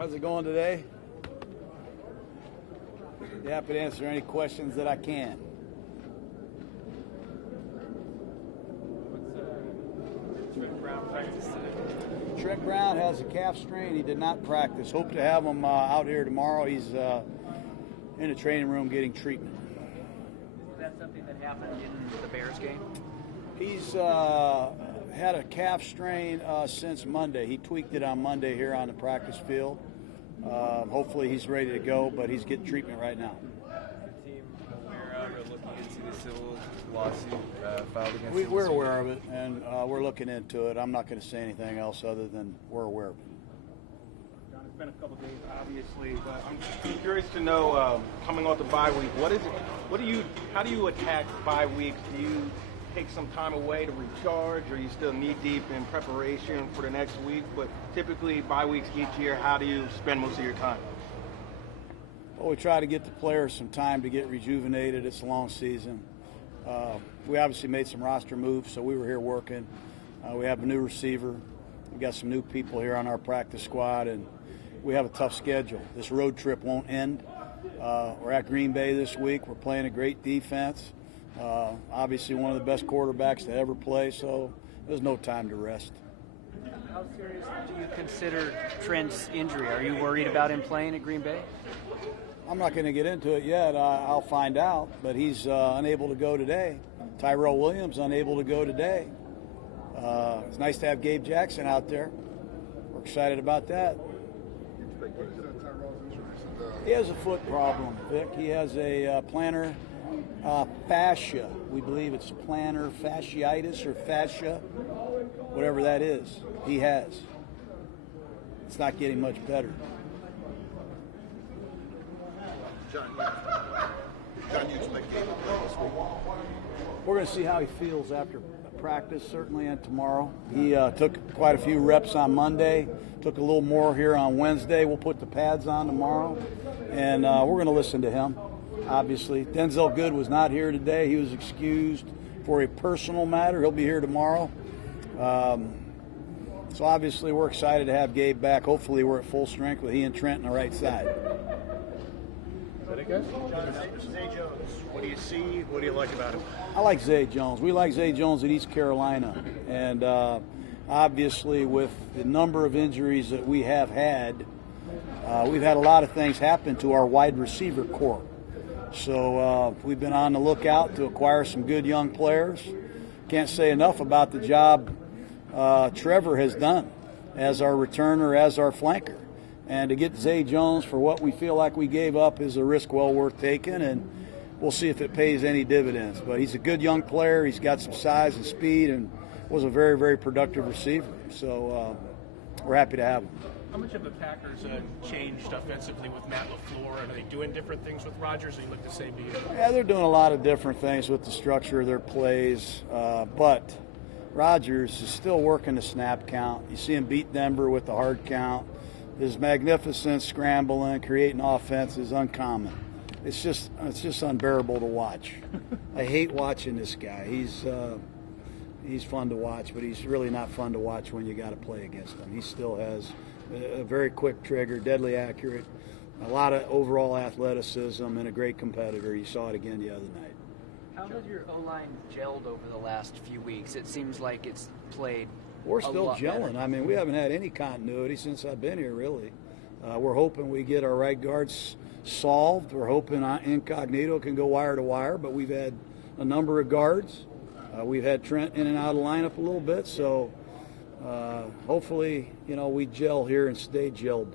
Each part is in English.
How's it going today? Be happy to answer any questions that I can. Trent Brown has a calf strain. He did not practice. Hope to have him out here tomorrow. He's in the training room getting treatment. Is that something that happened in the Bears game? He's had a calf strain since Monday. He tweaked it on Monday here on the practice field. Hopefully he's ready to go, but he's getting treatment right now. Is the team aware of or looking into the civil lawsuit filed against him? We're aware of it, and we're looking into it. I'm not going to say anything else other than we're aware of it. John, it's been a couple days, obviously, but I'm curious to know, coming off the bye week, how do you attack bye weeks? Do you take some time away to recharge, or are you still knee-deep in preparation for the next week? But typically, bye weeks each year, how do you spend most of your time? Well, we try to get the players some time to get rejuvenated. It's a long season. We obviously made some roster moves, so we were here working. We have a new receiver. We got some new people here on our practice squad, and we have a tough schedule. This road trip won't end. We're at Green Bay this week. We're playing a great defense. Obviously one of the best quarterbacks to ever play, so there's no time to rest. How serious do you consider Trent's injury? Are you worried about him playing at Green Bay? I'm not going to get into it yet. I'll find out, but he's unable to go today. Tyrell Williams unable to go today. It's nice to have Gabe Jackson out there. We're excited about that. He has a foot problem, Vic. He has a plantar fascia. We believe it's plantar fasciitis or fascia, whatever that is. He has. It's not getting much better. John, you expect Gabe to play this week? We're going to see how he feels after practice, certainly, and tomorrow. He took quite a few reps on Monday, took a little more here on Wednesday. We'll put the pads on tomorrow, and we're going to listen to him, obviously. Denzel Good was not here today. He was excused for a personal matter. He'll be here tomorrow. So, obviously, we're excited to have Gabe back. Hopefully, we're at full strength with he and Trent on the right side. Zay Jones, what do you see? What do you like about him? I like Zay Jones. We like Zay Jones at East Carolina. And obviously with the number of injuries that we have had, we've had a lot of things happen to our wide receiver corps. So we've been on the lookout to acquire some good young players. Can't say enough about the job Trevor has done as our returner, as our flanker. And to get Zay Jones for what we feel like we gave up is a risk well worth taking, and we'll see if it pays any dividends. But he's a good young player. He's got some size and speed and was a very, very productive receiver. So we're happy to have him. How much have the Packers changed offensively with Matt LaFleur? Are they doing different things with Rodgers, or you look the same to you? Yeah, they're doing a lot of different things with the structure of their plays. But Rodgers is still working the snap count. You see him beat Denver with the hard count. His magnificent scrambling, creating offense is uncommon. It's just unbearable to watch. I hate watching this guy. He's fun to watch, but he's really not fun to watch when you got to play against him. He still has a very quick trigger, deadly accurate, a lot of overall athleticism, and a great competitor. You saw it again the other night. How has your O-line gelled over the last few weeks? It seems like it's played. We're still gelling. Better. I mean, we haven't had any continuity since I've been here, really. We're hoping we get our right guards solved. We're hoping Incognito can go wire to wire, but we've had a number of guards. We've had Trent in and out of the lineup a little bit, so hopefully, we gel here and stay gelled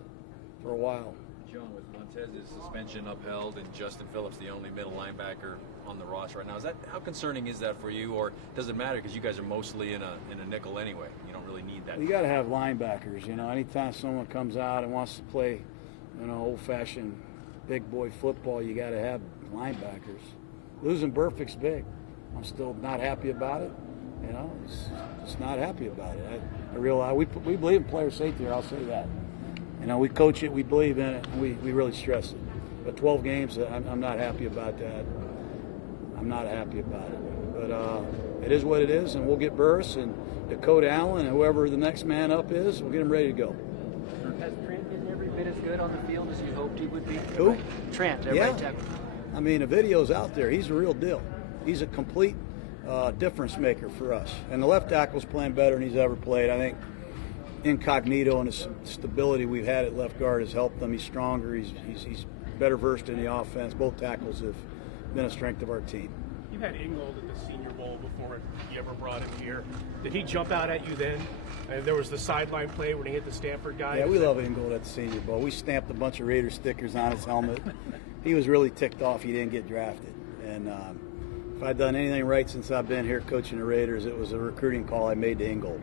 for a while. John, with Montez's suspension upheld and Justin Phillips the only middle linebacker on the roster right now, how concerning is that for you, or does it matter because you guys are mostly in a nickel anyway? You don't really need that. You got to have linebackers. Anytime someone comes out and wants to play, old-fashioned big boy football, you got to have linebackers. Losing Burfict's big. I'm still not happy about it. Just not happy about it. I realize we believe in player safety here. I'll say that. We coach it, we believe in it, and we really stress it. But 12 games, I'm not happy about that. I'm not happy about it. But it is what it is, and we'll get Burris and Dakota Allen and whoever the next man up is, we'll get him ready to go. Has Trent been every bit played as good on the field as you hoped he would be? Who? Trent, at Yeah. right tackle. I mean, the video's out there. He's a real deal. He's a complete difference maker for us. And the left tackle's playing better than he's ever played. I think incognito and his stability we've had at left guard has helped him. He's stronger. He's better versed in the offense. Both tackles have been a strength of our team. You had Ingold at the Senior Bowl before you ever brought him here. Did he jump out at you then? And there was the sideline play when he hit the Stanford guy. Yeah, we love Ingold at the Senior Bowl. We stamped a bunch of Raider stickers on his helmet. He was really ticked off he didn't get drafted. And if I've done anything right since I've been here coaching the Raiders, it was a recruiting call I made to Ingold.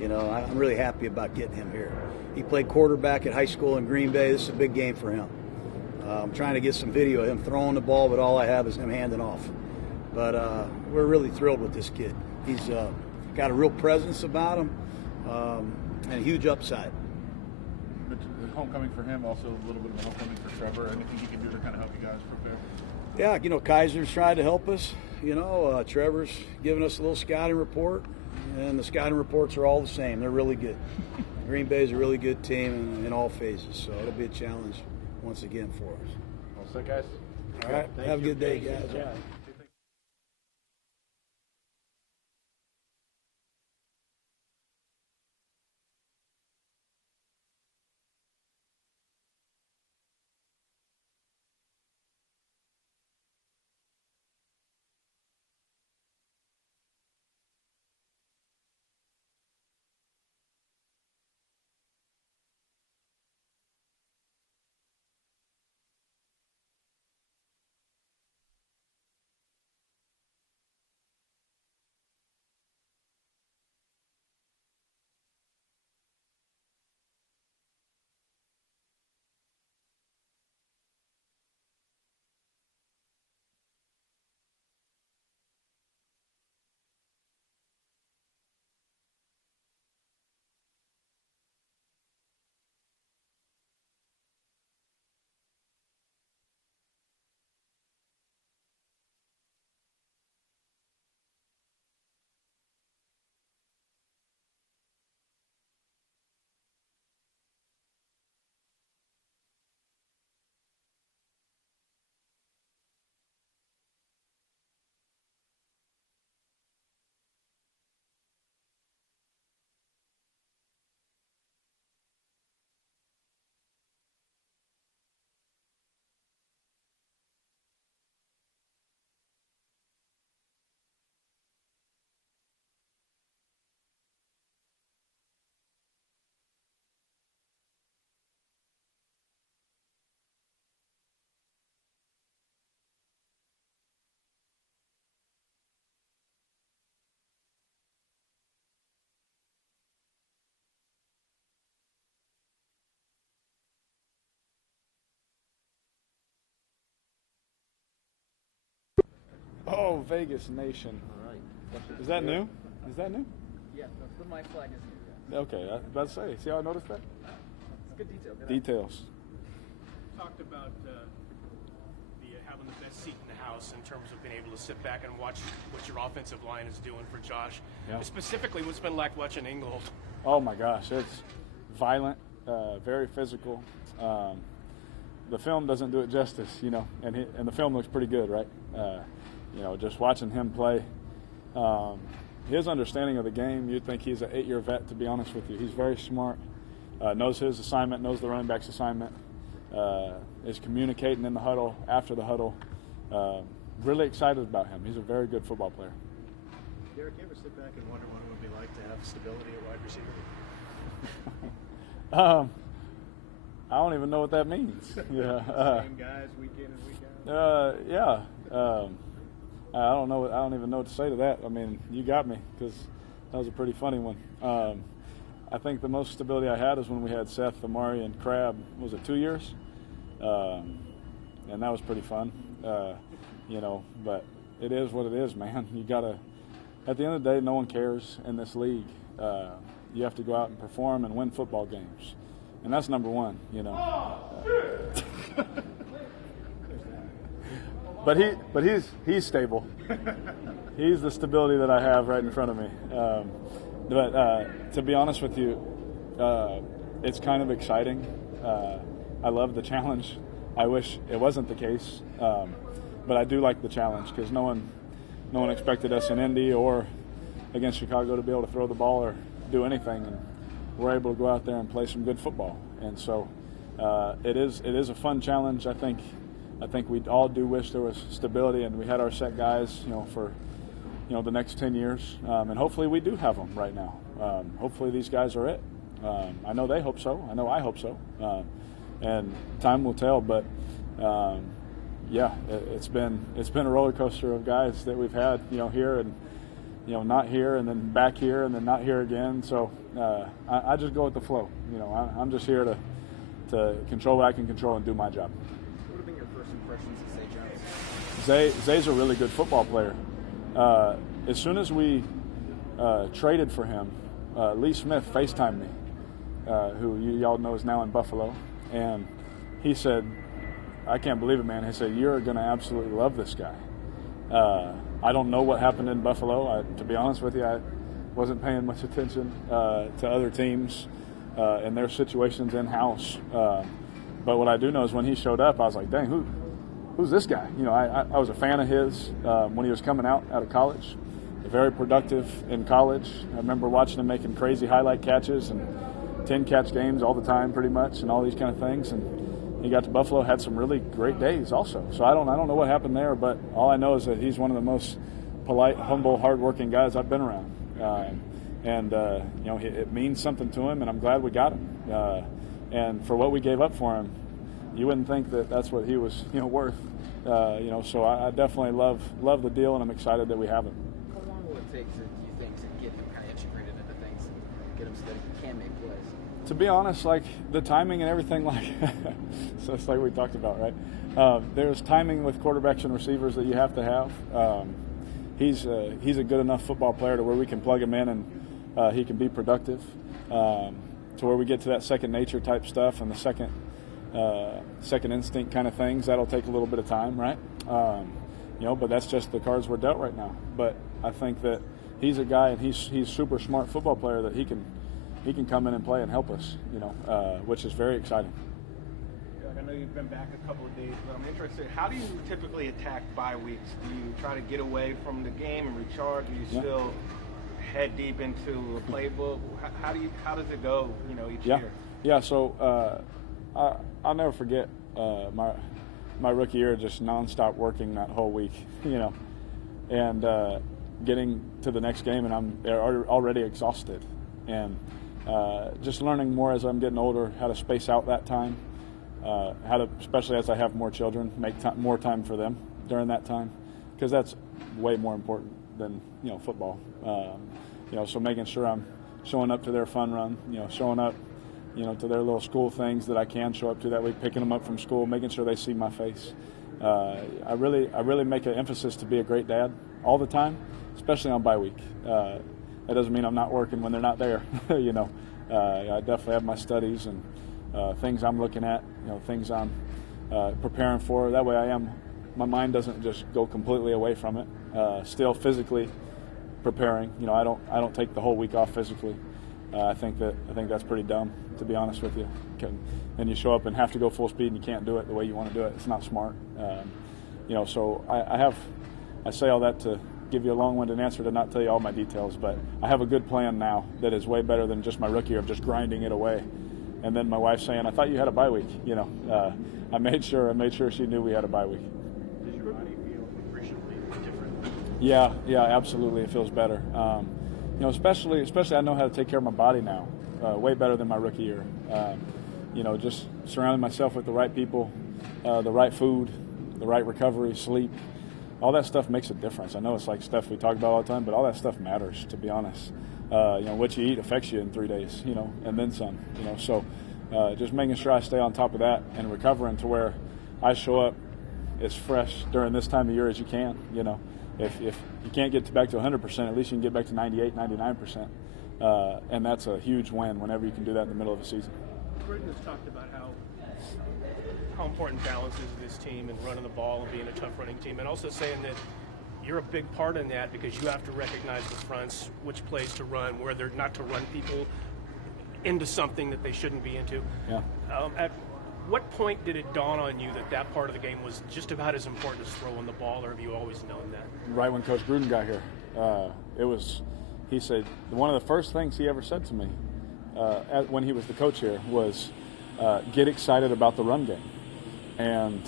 You know, I'm really happy about getting him here. He played quarterback at high school in Green Bay. This is a big game for him. I'm trying to get some video of him throwing the ball, but all I have is him handing off. But we're really thrilled with this kid. He's got a real presence about him and a huge upside. But the homecoming for him, also a little bit of a homecoming for Trevor. Anything he can do to kind of help you guys prepare? Yeah, you know, Kaiser's tried to help us. You know, Trevor's giving us a little scouting report, and the scouting reports are all the same. They're really good. Green Bay's a really good team in all phases, so it'll be a challenge once again for us. All set, guys? All right, have a good day, guys. All right. Oh, Vegas Nation. All right. Is that new? Is that new? Yeah, the my flag is new. Okay, I was about to say. See how I noticed that? It's good detail. Details. Talked about having the best seat in the house in terms of being able to sit back and watch what your offensive line is doing for Josh. Yeah. Specifically, what's been like watching Ingold? Oh my gosh, it's violent, very physical. The film doesn't do it justice, you know, and the film looks pretty good, right? You know, just watching him play, his understanding of the game, you'd think he's an 8-year vet, to be honest with you. He's very smart, knows his assignment, knows the running back's assignment, is communicating in the huddle, after the huddle. Really excited about him. He's a very good football player. Derek, you ever sit back and wonder what it would be like to have stability at wide receiver? I don't even know what that means. Yeah. Same guys week in and week out. Yeah. I don't know. I don't even know what to say to that. I mean, you got me, because that was a pretty funny one. I think the most stability I had is when we had Seth, Amari, and Crab. Was it 2 years? And that was pretty fun. You know, but it is what it is, man. You gotta. At the end of the day, no one cares in this league. You have to go out and perform and win football games, and that's number one. You know. But he's stable. He's the stability that I have right in front of me. But to be honest with you, it's kind of exciting. I love the challenge. I wish it wasn't the case, but I do like the challenge because no one expected us in Indy or against Chicago to be able to throw the ball or do anything, and we're able to go out there and play some good football. And so it is a fun challenge. I think we all do wish there was stability and we had our set guys, for the next 10 years, and hopefully we do have them right now. Hopefully these guys are it. I know they hope so. I know I hope so. And time will tell, but yeah, it's been a roller coaster of guys that we've had, here and not here, and then back here, and then not here again. So I just go with the flow. I'm just here to control what I can control and do my job. What have been your first impressions of Zay Jones? Zay's a really good football player. As soon as we traded for him, Lee Smith FaceTimed me, who y'all know is now in Buffalo, and he said, I can't believe it, man. He said, you're going to absolutely love this guy. I don't know what happened in Buffalo. To be honest with you, I wasn't paying much attention to other teams and their situations in-house. But what I do know is when he showed up, I was like, dang, who's this guy? I was a fan of his when he was coming out of college. Very productive in college. I remember watching him making crazy highlight catches and 10-catch games all the time pretty much and all these kind of things. And he got to Buffalo, had some really great days also. So I don't know what happened there, but all I know is that he's one of the most polite, humble, hardworking guys I've been around. It means something to him, and I'm glad we got him. And for what we gave up for him, you wouldn't think that that's what he was, worth. So I definitely love the deal, and I'm excited that we have him. How long will it take, do you think, to get him kind of integrated into things and get him so that he can make plays? To be honest, like the timing and everything, so it's like we talked about, right? There's timing with quarterbacks and receivers that you have to have. He's a good enough football player to where we can plug him in and he can be productive. To where we get to that second nature type stuff and the second instinct kind of things, that'll take a little bit of time, right? But that's just the cards we're dealt right now. But I think that he's a guy, and he's super smart football player that he can come in and play and help us, which is very exciting. I know you've been back a couple of days, but I'm interested. How do you typically attack bye weeks? Do you try to get away from the game and recharge? Do you still head deep into a playbook? How does it go? Each year. Yeah. So I'll never forget my rookie year, just nonstop working that whole week, and getting to the next game, and I'm already exhausted, and just learning more as I'm getting older how to space out that time, how to, especially as I have more children, make more time for them during that time, because that's way more important than football. So making sure I'm showing up to their fun run, showing up, to their little school things that I can show up to that week, picking them up from school, making sure they see my face. I really make an emphasis to be a great dad all the time, especially on bye week. That doesn't mean I'm not working when they're not there. I definitely have my studies and things I'm looking at, things I'm preparing for. That way my mind doesn't just go completely away from it. Still physically preparing. I don't take the whole week off physically. I think that's pretty dumb, to be honest with you. Then you show up and have to go full speed and you can't do it the way you want to do it. It's not smart. So I say all that to give you a long-winded answer to not tell you all my details, but I have a good plan now that is way better than just my rookie year of just grinding it away. And then my wife saying, I thought you had a bye week. I made sure she knew we had a bye week. Does your body feel appreciably different? Yeah, absolutely. It feels better. Especially I know how to take care of my body now, way better than my rookie year. Just surrounding myself with the right people, the right food, the right recovery, sleep. All that stuff makes a difference. I know it's like stuff we talk about all the time, but all that stuff matters, to be honest. What you eat affects you in 3 days, and then some, So just making sure I stay on top of that and recovering to where I show up as fresh during this time of year as you can, If you can't get back to 100%, at least you can get back to 98, 99%. And that's a huge win whenever you can do that in the middle of a season. Gruden has talked about how important balance is to this team and running the ball and being a tough running team, and also saying that you're a big part in that because you have to recognize the fronts, which plays to run, where they're not to run people into something that they shouldn't be into. Yeah. what point did it dawn on you that that part of the game was just about as important as throwing the ball, or have you always known that? Right when Coach Gruden got here, he said, one of the first things he ever said to me when he was the coach here was, get excited about the run game. And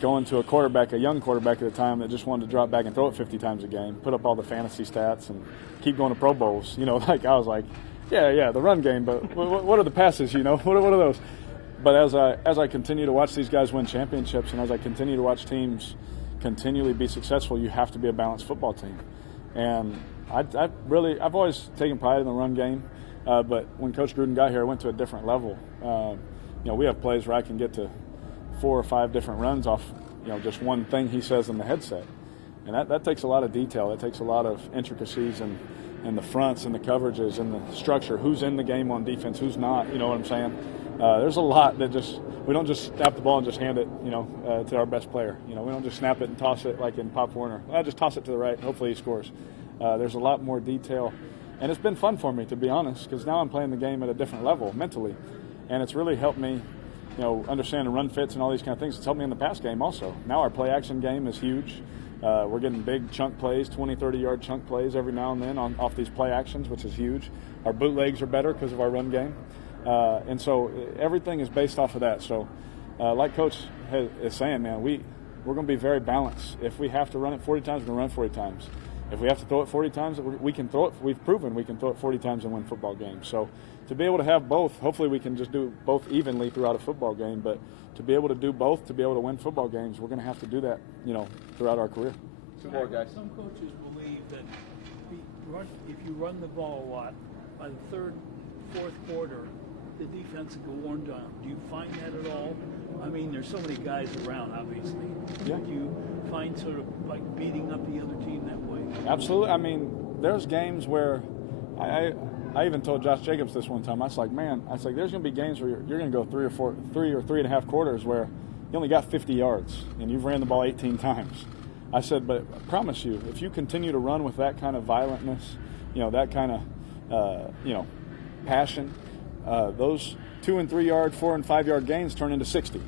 going to a young quarterback at the time that just wanted to drop back and throw it 50 times a game, put up all the fantasy stats and keep going to Pro Bowls, like I was like, yeah, the run game, but what are the passes, what are those? But as I continue to watch these guys win championships, and as I continue to watch teams continually be successful, you have to be a balanced football team. And I've always taken pride in the run game, but when Coach Gruden got here, I went to a different level. We have plays where I can get to 4 or 5 different runs off, just one thing he says in the headset. And that takes a lot of detail. It takes a lot of intricacies and the fronts and the coverages and the structure, who's in the game on defense, who's not, you know what I'm saying? There's a lot that we don't just snap the ball and just hand it, to our best player. We don't just snap it and toss it like in Pop Warner. I just toss it to the right and hopefully he scores. There's a lot more detail. And it's been fun for me, to be honest, because now I'm playing the game at a different level mentally. And it's really helped me, understand the run fits and all these kind of things. It's helped me in the pass game also. Now our play action game is huge. We're getting big chunk plays, 20, 30-yard chunk plays every now and then off these play actions, which is huge. Our bootlegs are better because of our run game. And so everything is based off of that. So like Coach is saying, man, we're going to be very balanced. If we have to run it 40 times, we're going to run 40 times. If we have to throw it 40 times, we can throw it. We've proven we can throw it 40 times and win football games. So to be able to have both, hopefully we can just do both evenly throughout a football game. But to be able to do both, to be able to win football games, we're going to have to do that, throughout our career. Two more guys. Some coaches believe that if you run the ball a lot, by the third, fourth quarter, the defense will go worn down. Do you find that at all? I mean, there's so many guys around, obviously. Yeah. Do you find sort of like beating up the other team that way? Absolutely. I mean, there's games where I even told Josh Jacobs this one time. I was like, there's going to be games where you're going to go 3 or 3.5 quarters where you only got 50 yards and you've ran the ball 18 times. I said, but I promise you, if you continue to run with that kind of violentness, that kind of, passion, those 2 and 3 yard, 4 and 5 yard gains turn into 60.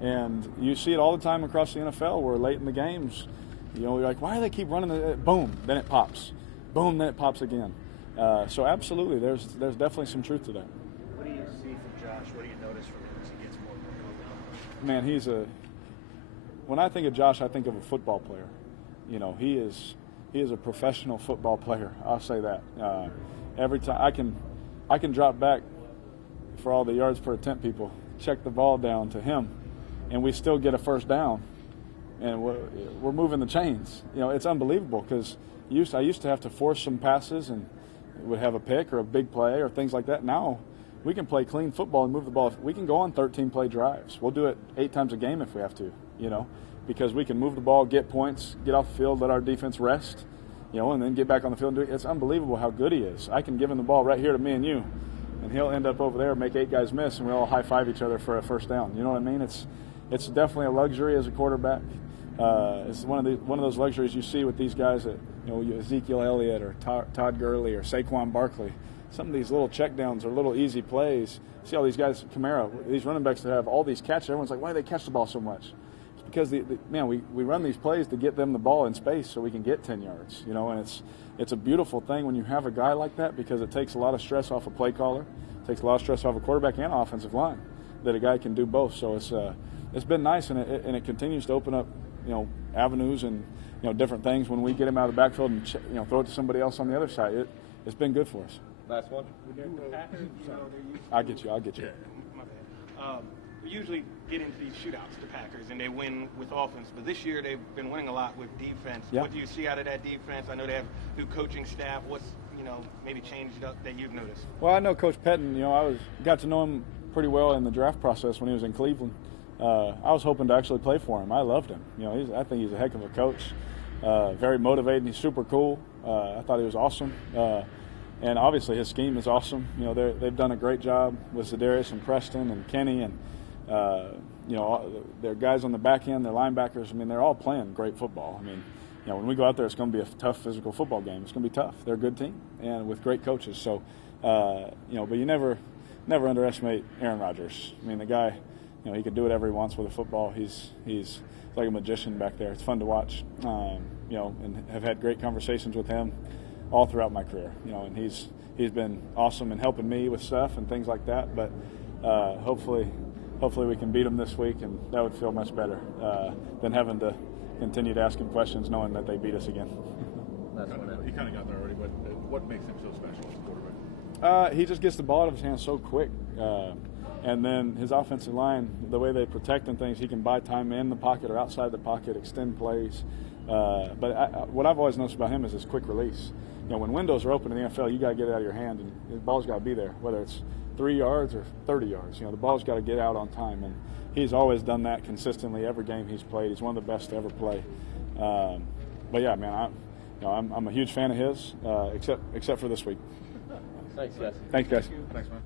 And you see it all the time across the NFL where late in the games, you're like, why do they keep running boom, then it pops. Boom, then it pops again. So absolutely, there's definitely some truth to that. What do you see from Josh? What do you notice from him as he gets more confident? Man, when I think of Josh, I think of a football player. He is a professional football player. I'll say that. Every time I can drop back for all the yards per attempt people, check the ball down to him, and we still get a first down, and we're moving the chains. It's unbelievable because I used to have to force some passes and would have a pick or a big play or things like that. Now we can play clean football and move the ball. We can go on 13-play drives. We'll do it 8 times a game if we have to, because we can move the ball, get points, get off the field, let our defense rest, and then get back on the field and do it. It's unbelievable how good he is. I can give him the ball right here to me and you, and he'll end up over there, make 8 guys miss, and we all high-five each other for a first down. You know what I mean? It's definitely a luxury as a quarterback. It's one of those luxuries you see with these guys that, Ezekiel Elliott or Todd Gurley or Saquon Barkley. Some of these little checkdowns or little easy plays. See all these guys, Kamara, these running backs that have all these catches. Everyone's like, why do they catch the ball so much? It's because we run these plays to get them the ball in space so we can get 10 yards. And it's a beautiful thing when you have a guy like that because it takes a lot of stress off a play caller, it takes a lot of stress off a quarterback and offensive line that a guy can do both. So it's been nice and it continues to open up avenues and different things when we get him out of the backfield and throw it to somebody else on the other side. It's been good for us. Last one. I'll get you. Yeah, my bad. We usually get into these shootouts, the Packers, and they win with offense. But this year they've been winning a lot with defense. Yeah. What do you see out of that defense? I know they have new coaching staff. What's maybe changed up that you've noticed? Well, I know Coach Pettin. Got to know him pretty well in the draft process when he was in Cleveland. I was hoping to actually play for him. I loved him. I think he's a heck of a coach. Very motivating. He's super cool. I thought he was awesome. And obviously his scheme is awesome. They've done a great job with Za'Darius and Preston and Kenny and their guys on the back end, their linebackers. They're all playing great football. When we go out there, it's going to be a tough physical football game. It's going to be tough. They're a good team and with great coaches. So, but you never never underestimate Aaron Rodgers. I mean, the guy, you know, he can do whatever he wants with a football. He's like a magician back there. It's fun to watch, you know, and have had great conversations with him all throughout my career. You know, and he's been awesome in helping me with stuff and things like that. But hopefully we can beat him this week, and that would feel much better than having to continue to ask him questions knowing that they beat us again. He kind of got there already, but what makes him so special as a quarterback? He just gets the ball out of his hands so quick. And then his offensive line, the way they protect and things, he can buy time in the pocket or outside the pocket, extend plays. But what I've always noticed about him is his quick release. You know, when windows are open in the NFL, you got to get it out of your hand, and the ball's got to be there, whether it's 3 yards or 30 yards. You know, the ball's got to get out on time, and he's always done that consistently every game he's played. He's one of the best to ever play. But yeah, man, I'm a huge fan of his, except for this week. Thanks, guys. Thanks, guys. Thanks, man.